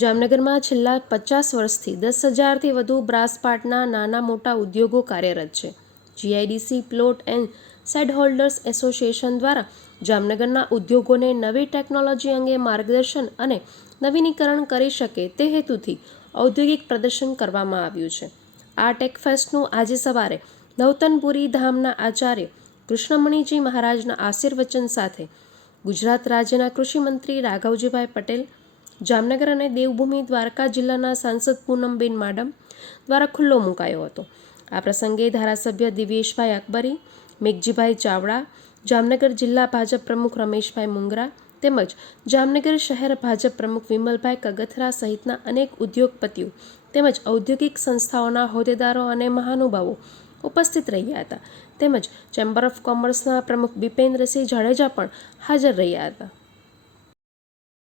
જામનગરમાં છેલ્લા 50 વર્ષથી 10,000થી વધુ બ્રાસપાટના નાના મોટા ઉદ્યોગો કાર્યરત છે. GIDC plot and said holders association દ્વારા જામનગરના ઉદ્યોગોને નવી ટેકનોલોજી અંગે માર્ગદર્શન અને નવીનીકરણ કરી શકે તે હેતુથી ઔદ્યોગિક પ્રદર્શન કરવામાં આવ્યું છે. આ ટેકફેસ્ટનું આજે સવારે નવતનપુરી ધામના આચાર્ય કૃષ્ણમણીજી મહારાજના આશીર્વચન સાથે ગુજરાત રાજ્યના કૃષિમંત્રી રાઘવજીભાઈ પટેલ, જામનગર અને દેવભૂમિ દ્વારકા જિલ્લાના સાંસદ પૂનમબેન માડમ દ્વારા ખુલ્લો મુકાયો હતો. આ પ્રસંગે ધારાસભ્ય દિવ્યેશભાઈ અકબરી, મેઘજીભાઈ ચાવડા, જામનગર જિલ્લા ભાજપ પ્રમુખ રમેશભાઈ મુંગરા તેમજ જામનગર શહેર ભાજપ પ્રમુખ વિમલભાઈ કગથરા સહિતના અનેક ઉદ્યોગપતિઓ તેમજ ઔદ્યોગિક સંસ્થાઓના હોદ્દેદારો અને મહાનુભાવો ઉપસ્થિત રહ્યા હતા. તેમજ ચેમ્બર ઓફ કોમર્સના પ્રમુખ બિપેન્દ્રસિંહ જાડેજા પણ હાજર રહ્યા હતા.